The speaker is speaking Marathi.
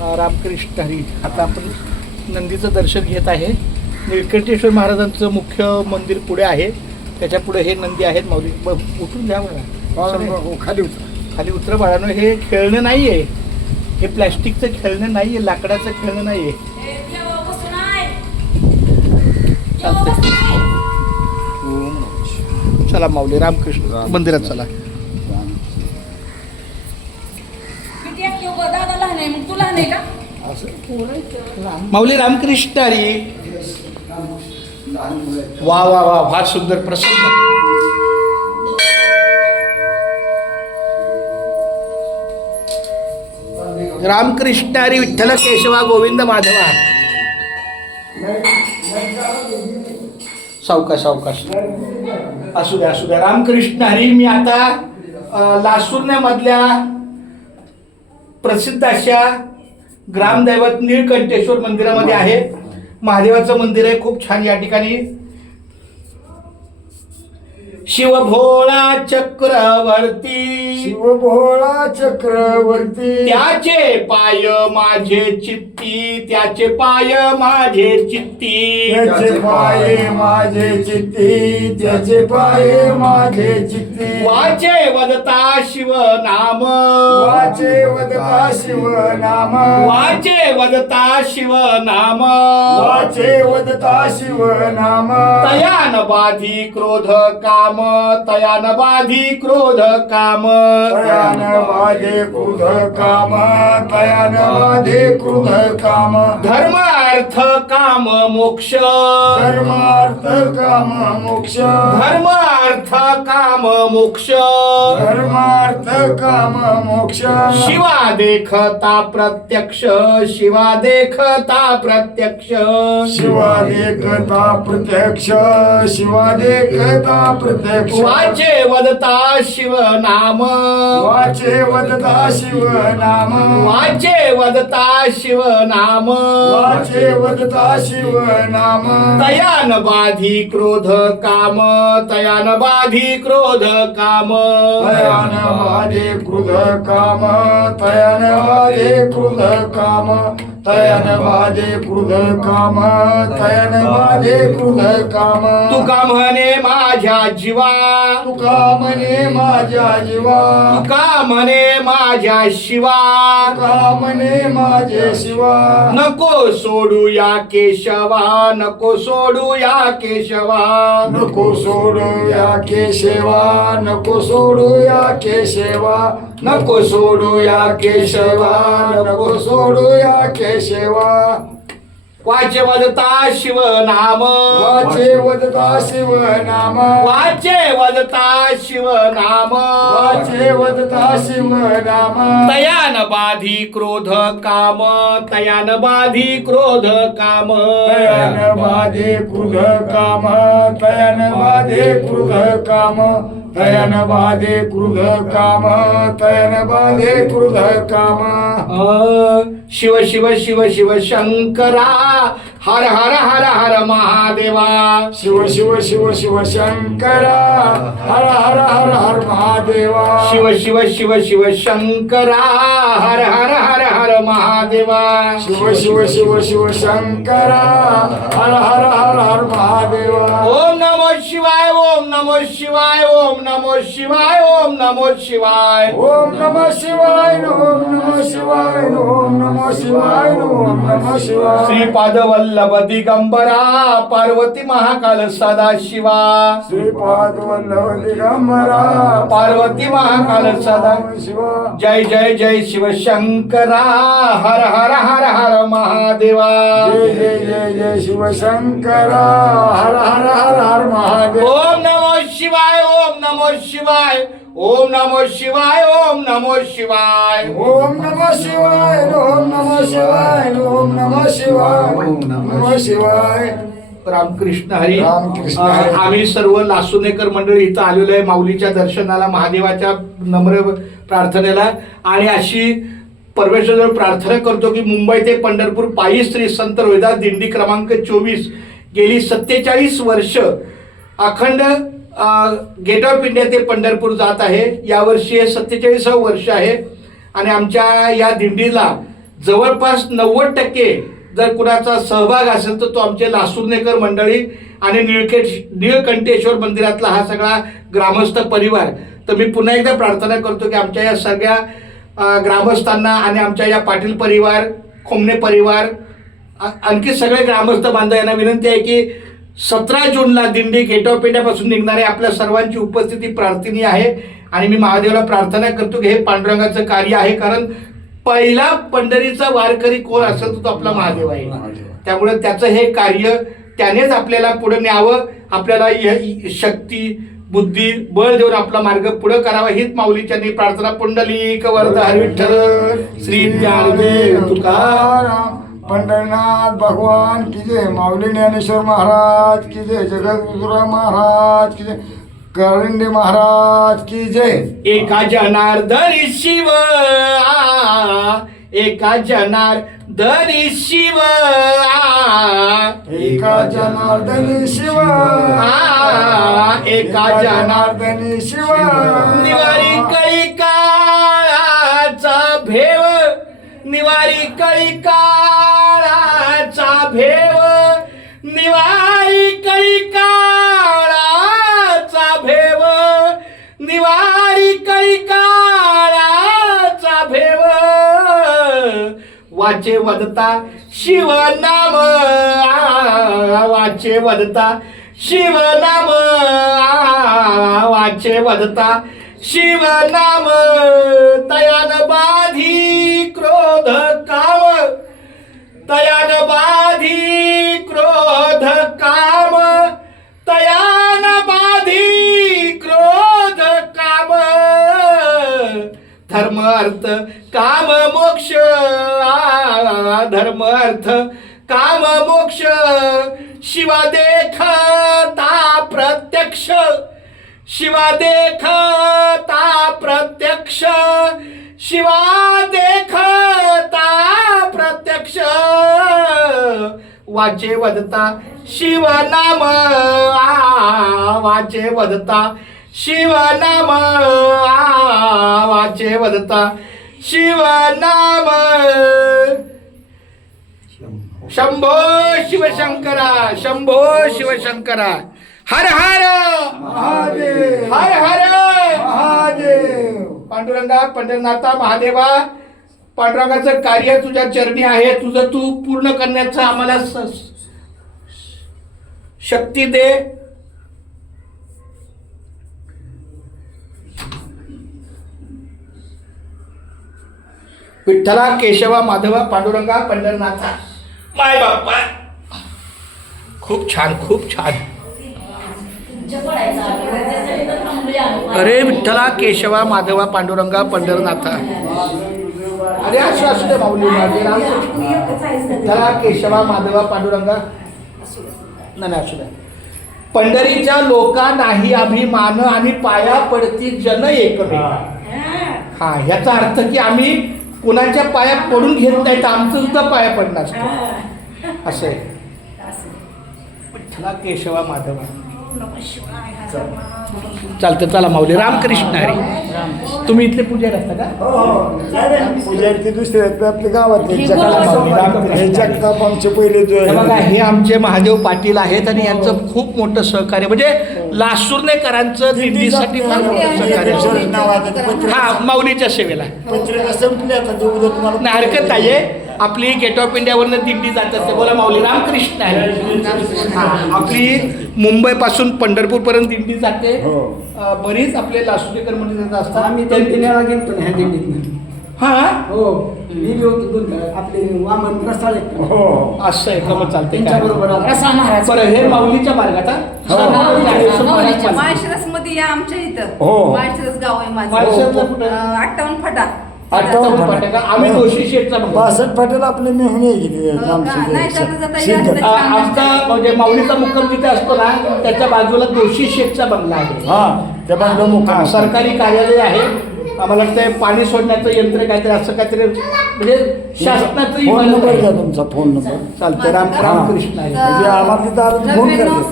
रामकृष्ण हरी. आता आपण नंदीचं दर्शन घेत आहे. निळकंठेश्वर महाराजांचं मुख्य मंदिर पुढे आहे. त्याच्या पुढे हे नंदी आहेत. माऊली उठून द्या मला. खाली उतर बाळानो. हे खेळणं नाही आहे. हे प्लॅस्टिकचं खेळणं नाही आहे. लाकडाचं खेळणं नाही आहे. चला माऊली रामकृष्ण मंदिरात चला. माऊली रामकृष्ण हरी. वा वा वा फार सुंदर प्रसन्न. रामकृष्ण हरी. विठ्ठल केशवा गोविंद माधवा. सावकाश सावकाश असू द्या असू द्या. रामकृष्ण हरी. मी आता लासुर्ण्यामधल्या प्रसिद्ध अशा ग्रामदैवत निळकंठेश्वर मंदिरामध्ये आहे. महादेवाचं मंदिर आहे. खूप छान. या ठिकाणी शिवभोळा चक्रवर्ती. शिवभोळा चक्रवर्ती. त्याचे पाय माझे चित्ती. त्याचे पाय माझे चित्ती. त्याचे पाय माझे चित्ती. त्याचे पाय माझे चित्ती. वाचे वदता शिव नाम. वाचे वदता शिव नाम. वाचे वदता शिव नाम. वाचे वदता शिव नाम. तयान बाधी क्रोध काम. तयान बाधी क्रोध काम. तयान बाधे क्रोध काम. तयान बाधे क्रोध काम. धर्म अर्थ काम मोक्ष. धर्म अर्थ काम मोक्ष. धर्म अर्थ काम मोक्ष. धर्म अर्थ काम मोक्ष. शिवा देखता प्रत्यक्ष. शिवा देखता प्रत्यक्ष. शिवा देखता प्रत्यक्ष. शिवा देखता प्रत्यक्ष. वाचे वदता शिव नाम. वाचे वदता शिव नाम. वाचे वदता शिव नाम. वाचे वदता शिव नाम. तयान बाधी क्रोध काम. तयान बाधी क्रोध काम. तयान बाधे क्रोध काम. तयान बाधे क्रोध काम. तयान बाधे क्रोध काम. तयान बाधे क्रोध काम. तुका म्हणे माझ्या जीवा. तुका म्हणे माझ्या जीवा. तुका म्हणे माझ्या शिवा. तुका म्हणे माझे शिवा. नको सोडू या केशवा. नको सोडू या केशवा. नको सोडू या केशवा. नको सोडू या केशवा. नको सोडू या केशवा. नको सोडू या केशवा. वाचे वदता शिव नाम. वाचे वदता शिव नाम. वाचे वदता शिव नाम. वाचे वदता शिव नाम. तयान बाधी क्रोध काम. तयान बाधी क्रोध काम. तयान बाधे क्रोध काम. तयान बाधे क्रोध काम. तयान बाधे क्रोध काम. तयान बाधे क्रोध काम. शिव शिव शिव शिव शंकरा. हर हर हर हर महादेवा. शिव शिव शिव शिव शंकरा. हर हर हर हर महादेवा. शिव शिव शिव शिव शंकरा. हर हर हर हर महादेवा. शिव शिव शिव शिव शंकरा. हर हर हर हर महादेवा. ओम नमो शिवाय. ओम नमो शिवाय. ओम नमो शिवाय. ओम नमो शिवाय. ओम नमः शिवाय. ओम नमः शिवाय. ओम नमः शिवाय. ओम नमः शिवाय. श्रीपाद वल्लभ दिगंबरा. पार्वती महाकाल सदाशिवा. श्रीपाद वल्लभ दिगंबरा. पार्वती महाकाल सदा शिवा. जय जय जय शिव शंकरा. हर हर हर हर महादेवा. जय जय जय जय शिव शंकरा. हर हर हर हर महादेव. ओम नमो शिवाय. ओम नमो शिवाय. ओम नमो शिवाय. ओम नमो शिवाय. ओम नमः शिवाय. ओम नमः शिवाय. ओम नमः शिवाय. ओम नमः शिवाय. रामकृष्ण हरी. रामकृष्ण हरी. आम्ही सर्व लासुनेकर मंडळी इथं आलेलो आहे माऊलीच्या दर्शनाला, महादेवाच्या नम्र प्रार्थनेला. आणि अशी परमेश्वराजवळ प्रार्थना करतो की मुंबई ते पंढरपूर पायी श्री संत रोहिदास दिंडी क्रमांक 24 गेली 47 वर्ष अखंड गेट ऑफ इंडिया ते पंढरपूर जात आहे. यावर्षी 47वे वर्ष आहे. आणि आमच्या या दिंडीला जवळपास 90% जर कुणाचा सहभाग असेल तर तो आमचे लासुर्णेकर मंडळी आणि निळकंठेश्वर मंदिरातला हा सगळा ग्रामस्थ परिवार. तर मी पुन्हा एकदा प्रार्थना करतो की आमच्या या सगळ्या ग्रामस्थांना आणि आमच्या या पाटील परिवार, खोमणे परिवार, आणखी सगळे ग्रामस्थ बांधव यांना विनंती आहे की 17 जूनला दिंडी गेट ऑफ इंडियापासून निघणारे आपल्या सर्वांची उपस्थिती प्रार्थनीय आहे. आणि मी महादेवाला प्रार्थना करतो की हे पांडुरंगाचं कार्य आहे, कारण पहिला पंढरीचा वारकरी कोण असेल तर तो आपला महादेव आहे. त्यामुळे त्याचं हे कार्य त्यानेच आपल्याला पुढे न्यावं, आपल्याला शक्ती बुद्धी बळ देऊन आपला मार्ग पुढे करावा हीच माऊलीच्या प्रार्थना. पुंडलिक वरद हरी विठ्ठल श्री ज्ञानदेव तुकाराम. पंढरनाथ भगवान की जय. माऊली ज्ञानेश्वर महाराज की जय. जगद्गुरुराय महाराज की जय. करंडे महाराज की जय. एका जनार्दनी शिव, एका जनार्दनी शिव, एका जनार्दनी शिव, एका जनार्दनी शिव. निवारी कळी काळाचा भेव, निवारी कळी काळाचा भेव, निवारी कळी काळाचा भेव, निवारी कळी काळाचा भेव. वाचे वदता शिव नाम, वाचे वदता शिव नाम, वाचे वदता शिव नाम. तयान बाधी क्रोध काम, तयान बाधी क्रोध काम, तयान बाधी क्रोध काम. धर्म अर्थ काम मोक्ष, धर्म अर्थ काम मोक्ष. शिवा देखता प्रत्यक्ष, शिवा देखता प्रत्यक्ष, शिवा देखता प्रत्यक्ष. वाचे वदता शिव नाम, वाचे वदता शिव नाम, वाचे वदता शिव नाम. शंभो शिवशंकरा, शंभो शिवशंकरा. हर हर महादेव, हर हर महादेव. पांडुरंगा, पंढरनाथा, महादेवा, पांडुरंगाचं कार्य तुझ्या चरणी आहे. तुझं तू पूर्ण करण्याचं आम्हाला शक्ती दे. विठ्ठला, केशवा, माधवा, पांडुरंगा, पंढरनाथा, माय बाप्पा. खूप छान, खूप छान. अरे विठ्ठला, केशवा, माधवा, पांडुरंगा, पंढरनाथा. अरे असं असू दे माऊली माझे राम. विठ्ठला, केशवा, माधवा, पांडुरंगा. नाही असू दे. पंढरीच्या लोका नाही अभिमान आणि पाया पडती जन एकमेका. हा, ह्याचा अर्थ की आम्ही कुणाच्या पाया पडून घेत नाही, तर आमचं सुद्धा पाया पडणार असतं. असं आहे. विठ्ठला, केशवा, माधवा. चालतं. चला माऊली. रामकृष्ण हरी. तुम्ही इथले पुजारी असता का? पुजारी ते दुसरे आहेत आपल्या गावातले. हे जगताप आमचे पहिले हे बघा, हे आमचे महादेव पाटील आहेत आणि यांचं खूप मोठं सहकार्य, म्हणजे लासुर्णेकरांचं दिंडीसाठी फार मोठं सहकार्य. हा, माऊलीच्या सेवेला. नाही हरकत आहे. आपली गेट ऑफ इंडियावरनं दिंडी जात असते. बोला माऊली. रामकृष्ण हरी. आपली मुंबईपासून पंढरपूरपर्यंत दिंडी जाते. बरीच आपले लासुर्णेकर मंडळी जात असतात. आम्ही 2-3 वेळा गेलतो ना ह्या दिंडीत. हा, हो, मी होतो आपले वामन रसाळे. असं आहे का? मग चालते. त्यांच्याबरोबर रसाळ महाराज. बरं, हे माऊलीच्या मार्गात. माळशिरस मध्ये या आमच्या इथं. हो. माळशिरस गाव आहे माझं. माळशिरसला कुठं? 58 फटा. 58 फाटा. आम्ही दोषी शेठचा बघतो. 62 फाटेल आपले मेहणे गेले. नाही, जाता जाता जास्त आमचा म्हणजे माऊलीचा मुक्काम जिथे असतो ना, त्याच्या बाजूला दोषी शेठचा बंगला आहे. हा, त्या बांधव मुक्काम. सरकारी कार्यालय आहे. आम्हाला वाटतं पाणी सोडण्याचं यंत्र काहीतरी असं काहीतरी, म्हणजे शासनाचं फोन नंबर घ्या तुमचा. फोन नंबर चालतं. रामकृष्ण आहे. म्हणजे आम्हाला तिथं फोन करते.